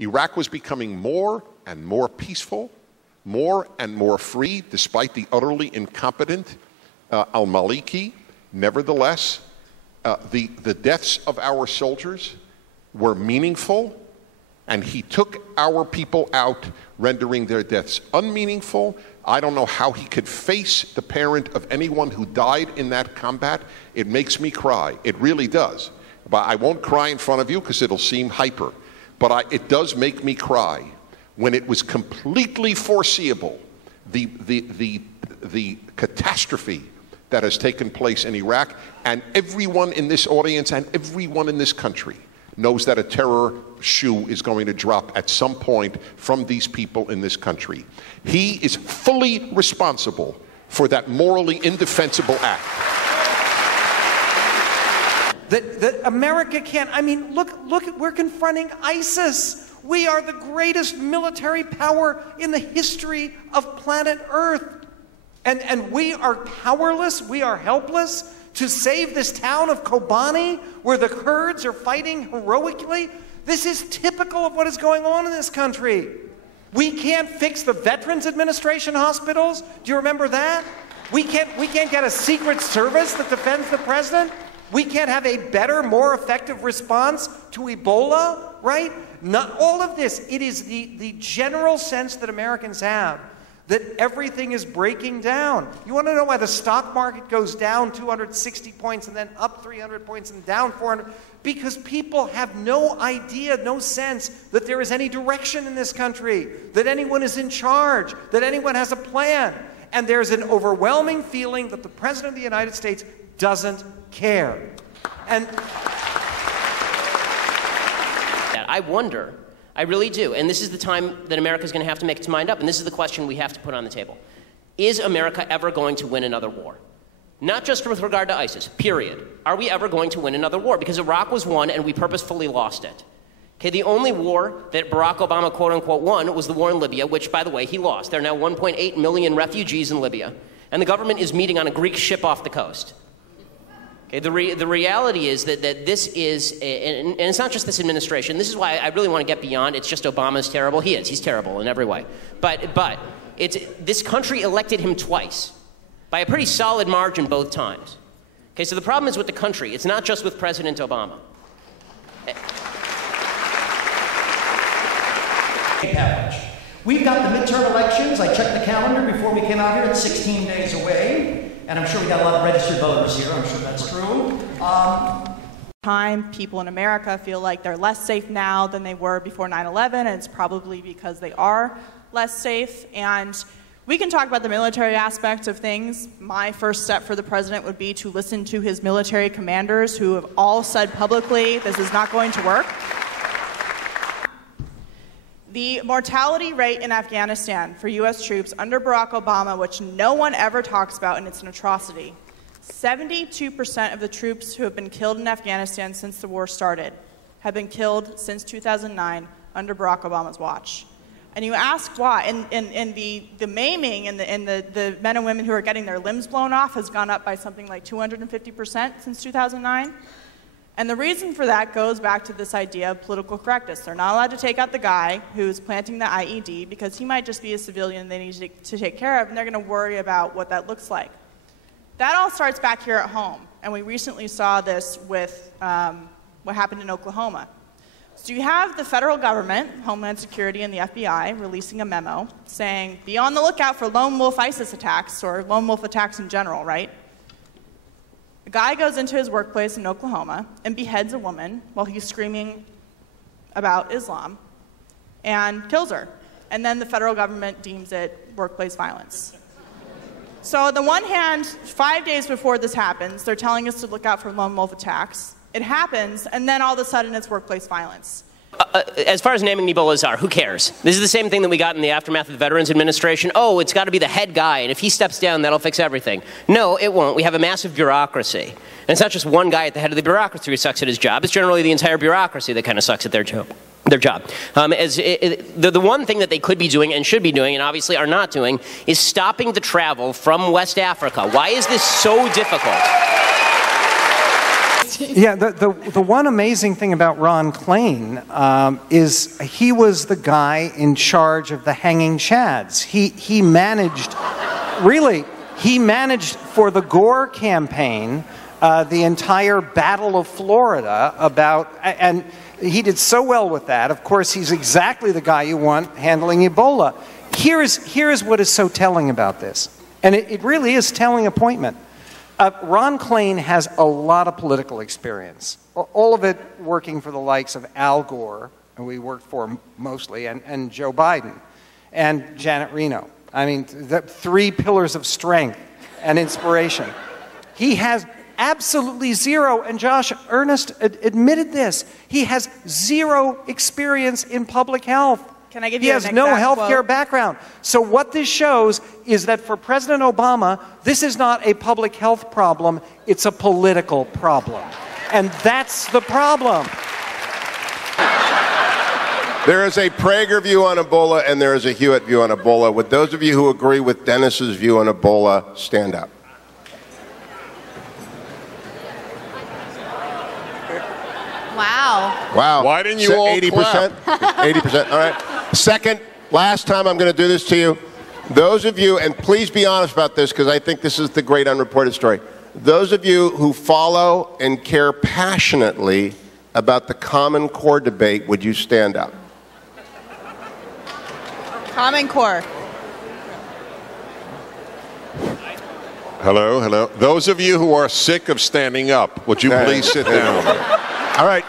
Iraq was becoming more and more peaceful, more and more free, despite the utterly incompetent al-Maliki. Nevertheless, the deaths of our soldiers were meaningful, and he took our people out, rendering their deaths unmeaningful. I don't know how he could face the parent of anyone who died in that combat. It makes me cry. It really does. But I won't cry in front of you because it'll seem hyper. But it does make me cry when it was completely foreseeable, the catastrophe that has taken place in Iraq, and everyone in this audience and everyone in this country knows that a terror shoe is going to drop at some point from these people in this country. He is fully responsible for that morally indefensible act. That America can't, I mean, look, we're confronting ISIS. We are the greatest military power in the history of planet Earth. And we are powerless, we are helpless to save this town of Kobani where the Kurds are fighting heroically. This is typical of what is going on in this country. We can't fix the Veterans Administration hospitals. Do you remember that? We can't get a secret service that defends the president. We can't have a better, more effective response to Ebola, right? Not all of this. It is the general sense that Americans have that everything is breaking down. You want to know why the stock market goes down 260 points and then up 300 points and down 400? Because people have no idea, no sense that there is any direction in this country, that anyone is in charge, that anyone has a plan. And there's an overwhelming feeling that the President of the United States doesn't care. And I wonder, I really do, and this is the time that America's going to have to make its mind up, and this is the question we have to put on the table. Is America ever going to win another war? Not just with regard to ISIS, period. Are we ever going to win another war? Because Iraq was won and we purposefully lost it. Okay, the only war that Barack Obama, quote-unquote, won was the war in Libya, which, by the way, he lost. There are now 1.8 million refugees in Libya, and the government is meeting on a Greek ship off the coast. Okay, the reality is that this is, and it's not just this administration. This is why I really want to get beyond it's just Obama's terrible. He is. He's terrible in every way. But this country elected him twice by a pretty solid margin both times. Okay, so the problem is with the country. It's not just with President Obama. Pavlich. We've got the midterm elections. I checked the calendar before we came out here. It's 16 days away. And I'm sure we got a lot of registered voters here. I'm sure that's true. People in America feel like they're less safe now than they were before 9/11, and it's probably because they are less safe. And we can talk about the military aspects of things. My first step for the president would be to listen to his military commanders who have all said publicly this is not going to work. The mortality rate in Afghanistan for U.S. troops under Barack Obama, which no one ever talks about, and it's an atrocity. 72% of the troops who have been killed in Afghanistan since the war started have been killed since 2009 under Barack Obama's watch. And you ask why, and the maiming and the men and women who are getting their limbs blown off has gone up by something like 250% since 2009. And the reason for that goes back to this idea of political correctness. They're not allowed to take out the guy who's planting the IED because he might just be a civilian they need to take care of, and they're going to worry about what that looks like. That all starts back here at home, and we recently saw this with what happened in Oklahoma. So you have the federal government, Homeland Security, and the FBI releasing a memo saying, be on the lookout for lone wolf ISIS attacks, or lone wolf attacks in general, right? A guy goes into his workplace in Oklahoma and beheads a woman while he's screaming about Islam and kills her. And then the federal government deems it workplace violence. So on the one hand, 5 days before this happens, they're telling us to look out for lone wolf attacks. It happens, and then all of a sudden it's workplace violence. As far as naming Ebola czar, who cares? This is the same thing that we got in the aftermath of the Veterans Administration. Oh, it's got to be the head guy, and if he steps down, that'll fix everything. No, it won't. We have a massive bureaucracy. And it's not just one guy at the head of the bureaucracy who sucks at his job. It's generally the entire bureaucracy that kind of sucks at their job. The one thing that they could be doing and should be doing, and obviously are not doing, is stopping the travel from West Africa. Why is this so difficult? Yeah, the one amazing thing about Ron Klain is he was the guy in charge of the hanging chads. He managed, really, he managed for the Gore campaign the entire Battle of Florida and he did so well with that. Of course, he's exactly the guy you want handling Ebola. Here is what is so telling about this, and it really is telling a appointment. Ron Klain has a lot of political experience, all of it working for the likes of Al Gore, who we worked for mostly, and Joe Biden, and Janet Reno. I mean, the three pillars of strength and inspiration. He has absolutely zero, and Josh Earnest admitted this, he has zero experience in public health. Can I give you an exact He has no healthcare quote? background. So what this shows is that for President Obama, this is not a public health problem, it's a political problem. And that's the problem. There is a Prager view on Ebola and there is a Hewitt view on Ebola. Would those of you who agree with Dennis's view on Ebola stand up? Wow. Wow. Why didn't you all 80%? 80%. All right. Second, last time I'm going to do this to you. Those of you, and please be honest about this because I think this is the great unreported story. Those of you who follow and care passionately about the Common Core debate, would you stand up? Common Core. Hello, hello. Those of you who are sick of standing up, would you please sit down? All right.